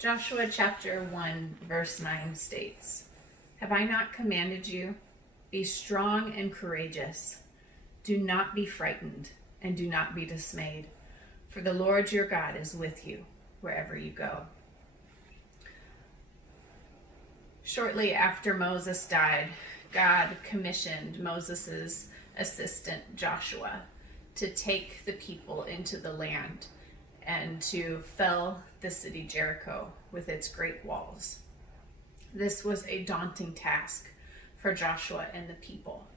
Joshua chapter 1 verse 9 states, "Have I not commanded you? Be strong and courageous. Do not be frightened and do not be dismayed, for the Lord your God is with you wherever you go." Shortly after Moses died, God commissioned Moses' assistant Joshua to take the people into the land and to fell the city Jericho with its great walls. This was a daunting task for Joshua and the people.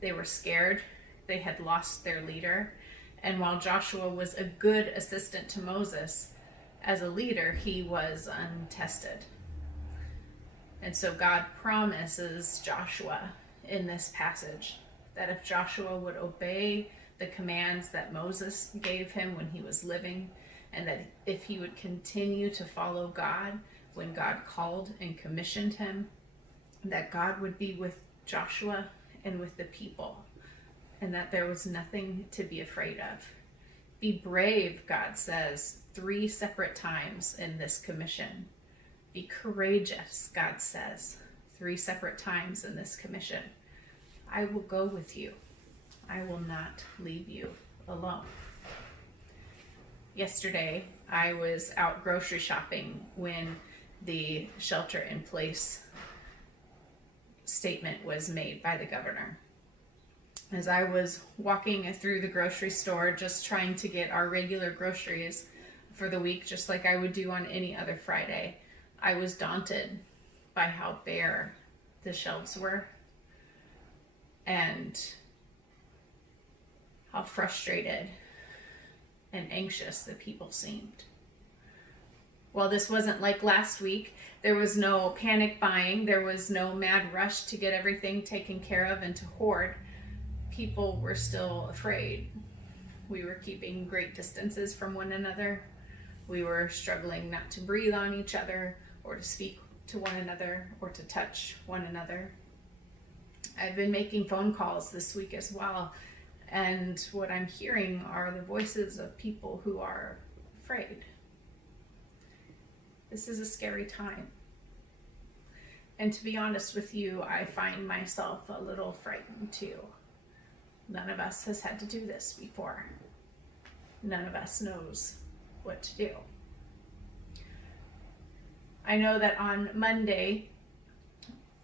They were scared, they had lost their leader, and while Joshua was a good assistant to Moses, as a leader, he was untested. And so God promises Joshua in this passage that if Joshua would obey the commands that Moses gave him when he was living, and that if he would continue to follow God when God called and commissioned him, that God would be with Joshua and with the people, and that there was nothing to be afraid of. Be brave, God says 3 separate times in this commission. Be courageous, God says 3 separate times in this commission. I will go with you. I will not leave you alone. Yesterday, I was out grocery shopping when the shelter-in-place statement was made by the governor. As I was walking through the grocery store, just trying to get our regular groceries for the week, just like I would do on any other Friday, I was daunted by how bare the shelves were and how frustrated and anxious the people seemed. Well, this wasn't like last week. There was no panic buying. There was no mad rush to get everything taken care of and to hoard. People were still afraid. We were keeping great distances from one another. We were struggling not to breathe on each other or to speak to one another or to touch one another. I've been making phone calls this week as well, and what I'm hearing are the voices of people who are afraid. This is a scary time. And to be honest with you, I find myself a little frightened too. None of us has had to do this before. None of us knows what to do. I know that on Monday,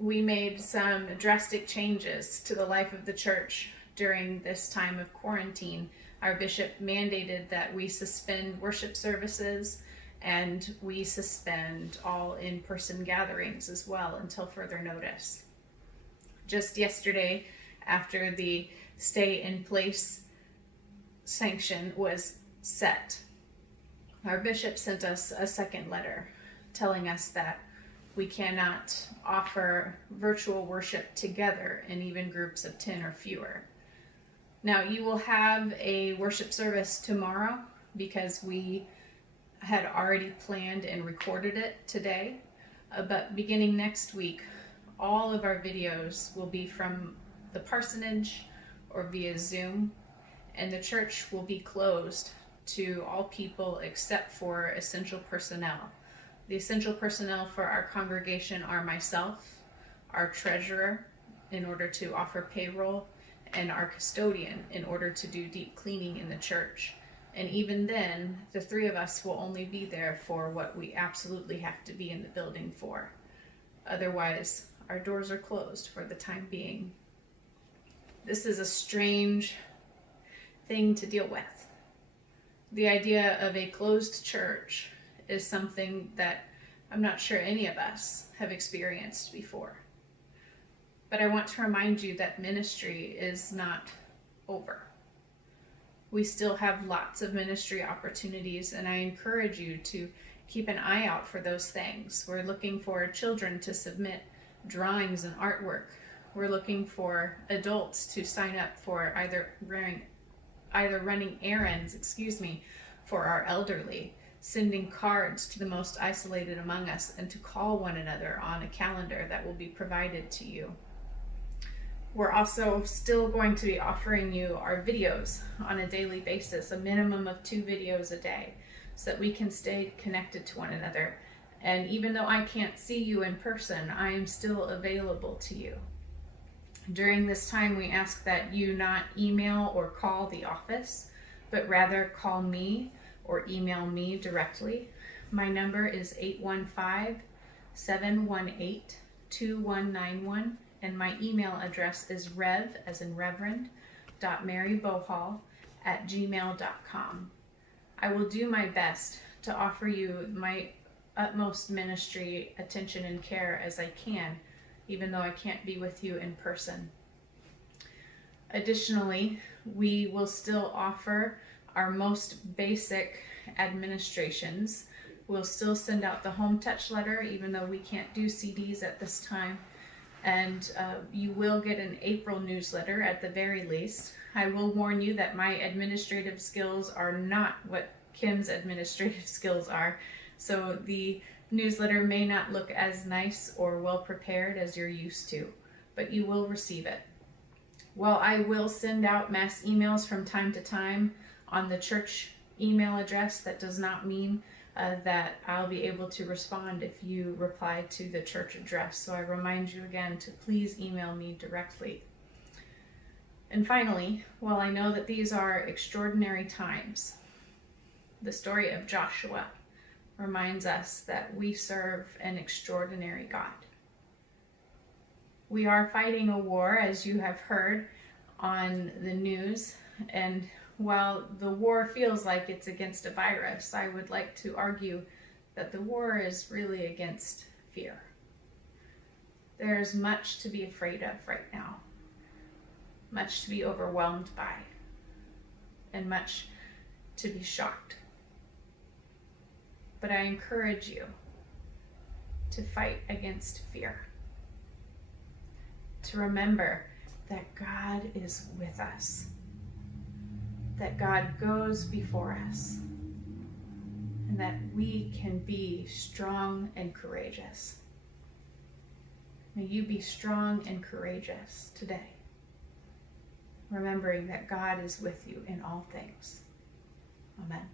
we made some drastic changes to the life of the church during this time of quarantine. Our bishop mandated that we suspend worship services and we suspend all in-person gatherings as well until further notice. Just yesterday, after the stay-in-place sanction was set, our bishop sent us a second letter telling us that we cannot offer virtual worship together in even groups of 10 or fewer. Now, you will have a worship service tomorrow because we had already planned and recorded it today. But beginning next week, all of our videos will be from the parsonage or via Zoom, and the church will be closed to all people except for essential personnel. The essential personnel for our congregation are myself, our treasurer, in order to offer payroll, and our custodian in order to do deep cleaning in the church. And even then, the 3 of us will only be there for what we absolutely have to be in the building for. Otherwise, our doors are closed for the time being. This is a strange thing to deal with. The idea of a closed church is something that I'm not sure any of us have experienced before. But I want to remind you that ministry is not over. We still have lots of ministry opportunities, and I encourage you to keep an eye out for those things. We're looking for children to submit drawings and artwork. We're looking for adults to sign up for either running errands, for our elderly, sending cards to the most isolated among us, and to call one another on a calendar that will be provided to you. We're also still going to be offering you our videos on a daily basis, a minimum of 2 videos a day, so that we can stay connected to one another And even though I can't see you in person, I am still available to you. During this time, we ask that you not email or call the office, but rather call me or email me directly. My number is 815-718-2191, and my email address is rev, as in reverend, .marybohall@gmail.com. I will do my best to offer you my utmost ministry, attention, and care as I can, even though I can't be with you in person. Additionally, we will still offer our most basic administrations. We'll still send out the Home Touch letter, even though we can't do CDs at this time. And you will get an April newsletter at the very least. I will warn you that my administrative skills are not what Kim's administrative skills are. So the newsletter may not look as nice or well prepared as you're used to, but you will receive it. While I will send out mass emails from time to time on the church email address, that does not mean that I'll be able to respond if you reply to the church address. So I remind you again to please email me directly. And finally, while I know that these are extraordinary times, the story of Joshua reminds us that we serve an extraordinary God. We are fighting a war, as you have heard on the news, and while the war feels like it's against a virus, I would like to argue that the war is really against fear. There's much to be afraid of right now, much to be overwhelmed by, and much to be shocked. But I encourage you to fight against fear, to remember that God is with us, that God goes before us, and that we can be strong and courageous. May you be strong and courageous today, remembering that God is with you in all things. Amen.